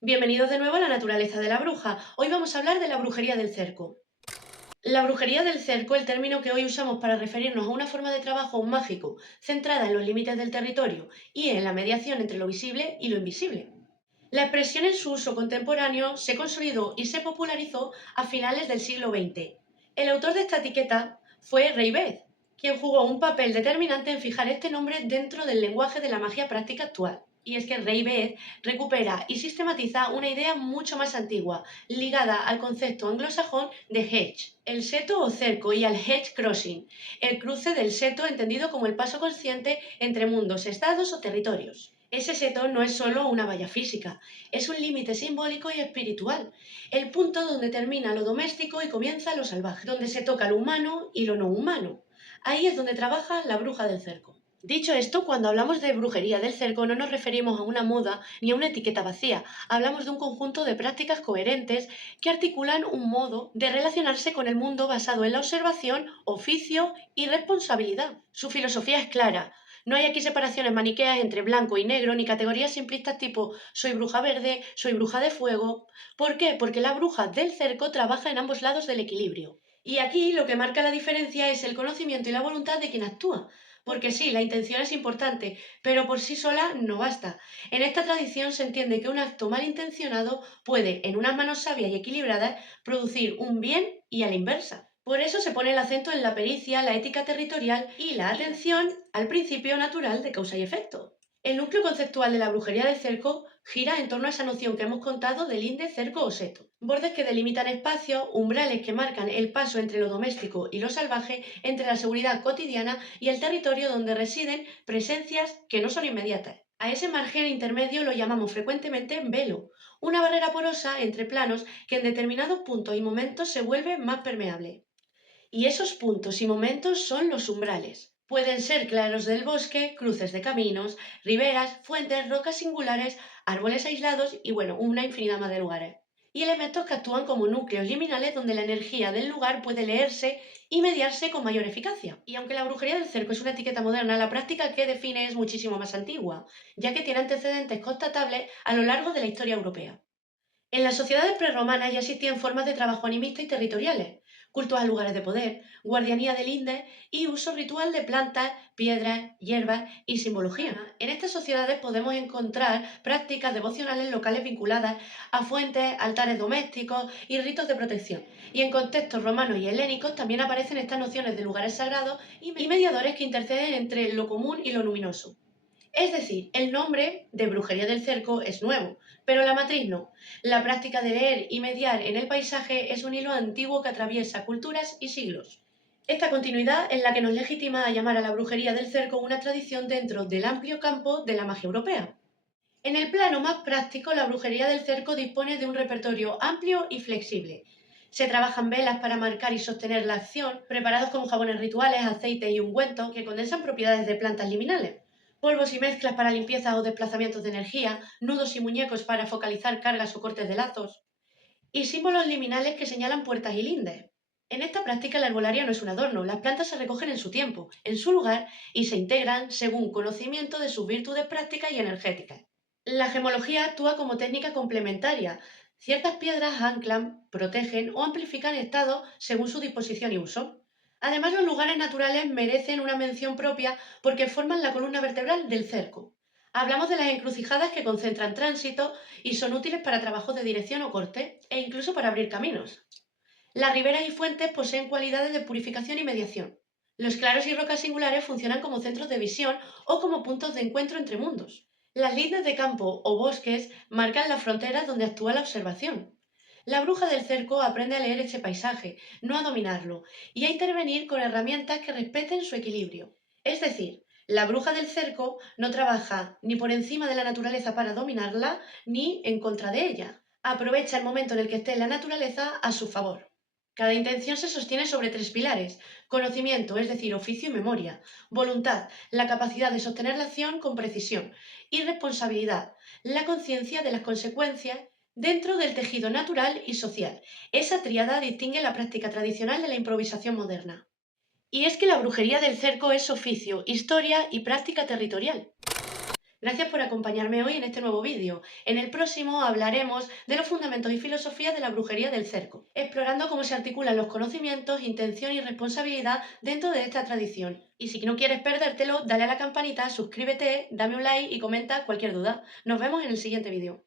Bienvenidos de nuevo a la naturaleza de la bruja. Hoy vamos a hablar de la brujería del cerco. La brujería del cerco, el término que hoy usamos para referirnos a una forma de trabajo mágico centrada en los límites del territorio y en la mediación entre lo visible y lo invisible. La expresión en su uso contemporáneo se consolidó y se popularizó a finales del siglo XX. El autor de esta etiqueta fue Rey Beth, quien jugó un papel determinante en fijar este nombre dentro del lenguaje de la magia práctica actual. Y es que Rey Beth recupera y sistematiza una idea mucho más antigua, ligada al concepto anglosajón de hedge, el seto o cerco, y al hedge crossing, el cruce del seto entendido como el paso consciente entre mundos, estados o territorios. Ese seto no es solo una valla física, es un límite simbólico y espiritual, el punto donde termina lo doméstico y comienza lo salvaje, donde se toca lo humano y lo no humano. Ahí es donde trabaja la bruja del cerco. Dicho esto, cuando hablamos de brujería del cerco no nos referimos a una moda ni a una etiqueta vacía, hablamos de un conjunto de prácticas coherentes que articulan un modo de relacionarse con el mundo basado en la observación, oficio y responsabilidad. Su filosofía es clara. No hay aquí separaciones maniqueas entre blanco y negro ni categorías simplistas tipo soy bruja verde, soy bruja de fuego. ¿Por qué? Porque la bruja del cerco trabaja en ambos lados del equilibrio. Y aquí lo que marca la diferencia es el conocimiento y la voluntad de quien actúa. Porque sí, la intención es importante, pero por sí sola no basta. En esta tradición se entiende que un acto malintencionado puede, en unas manos sabias y equilibradas, producir un bien y a la inversa. Por eso se pone el acento en la pericia, la ética territorial y la atención al principio natural de causa y efecto. El núcleo conceptual de la brujería del cerco gira en torno a esa noción que hemos contado de linde, cerco o seto. Bordes que delimitan espacios, umbrales que marcan el paso entre lo doméstico y lo salvaje, entre la seguridad cotidiana y el territorio donde residen presencias que no son inmediatas. A ese margen intermedio lo llamamos frecuentemente velo, una barrera porosa entre planos que en determinados puntos y momentos se vuelve más permeable. Y esos puntos y momentos son los umbrales. Pueden ser claros del bosque, cruces de caminos, riberas, fuentes, rocas singulares, árboles aislados y bueno, una infinidad más de lugares. Y elementos que actúan como núcleos liminales donde la energía del lugar puede leerse y mediarse con mayor eficacia. Y aunque la brujería del cerco es una etiqueta moderna, la práctica que define es muchísimo más antigua, ya que tiene antecedentes constatables a lo largo de la historia europea. En las sociedades prerromanas ya existían formas de trabajo animista y territoriales, cultos a lugares de poder, guardianía de lindes y uso ritual de plantas, piedras, hierbas y simbología. En estas sociedades podemos encontrar prácticas devocionales locales vinculadas a fuentes, altares domésticos y ritos de protección. Y en contextos romanos y helénicos también aparecen estas nociones de lugares sagrados y mediadores que interceden entre lo común y lo luminoso. Es decir, el nombre de brujería del cerco es nuevo, pero la matriz no. La práctica de leer y mediar en el paisaje es un hilo antiguo que atraviesa culturas y siglos. Esta continuidad es la que nos legitima a llamar a la brujería del cerco una tradición dentro del amplio campo de la magia europea. En el plano más práctico, la brujería del cerco dispone de un repertorio amplio y flexible. Se trabajan velas para marcar y sostener la acción, preparados como jabones rituales, aceites y ungüentos que condensan propiedades de plantas liminales, polvos y mezclas para limpieza o desplazamientos de energía, nudos y muñecos para focalizar cargas o cortes de lazos, y símbolos liminales que señalan puertas y lindes. En esta práctica la herbolaria no es un adorno, las plantas se recogen en su tiempo, en su lugar y se integran según conocimiento de sus virtudes prácticas y energéticas. La gemología actúa como técnica complementaria. Ciertas piedras anclan, protegen o amplifican estados según su disposición y uso. Además, los lugares naturales merecen una mención propia porque forman la columna vertebral del cerco. Hablamos de las encrucijadas que concentran tránsito y son útiles para trabajos de dirección o corte, e incluso para abrir caminos. Las riberas y fuentes poseen cualidades de purificación y mediación. Los claros y rocas singulares funcionan como centros de visión o como puntos de encuentro entre mundos. Las lindes de campo o bosques marcan las fronteras donde actúa la observación. La bruja del cerco aprende a leer ese paisaje, no a dominarlo, y a intervenir con herramientas que respeten su equilibrio. Es decir, la bruja del cerco no trabaja ni por encima de la naturaleza para dominarla, ni en contra de ella. Aprovecha el momento en el que esté la naturaleza a su favor. Cada intención se sostiene sobre tres pilares: conocimiento, es decir, oficio y memoria; voluntad, la capacidad de sostener la acción con precisión; y responsabilidad, la conciencia de las consecuencias dentro del tejido natural y social. Esa tríada distingue la práctica tradicional de la improvisación moderna. Y es que la brujería del cerco es oficio, historia y práctica territorial. Gracias por acompañarme hoy en este nuevo vídeo. En el próximo hablaremos de los fundamentos y filosofías de la brujería del cerco, explorando cómo se articulan los conocimientos, intención y responsabilidad dentro de esta tradición. Y si no quieres perdértelo, dale a la campanita, suscríbete, dame un like y comenta cualquier duda. Nos vemos en el siguiente vídeo.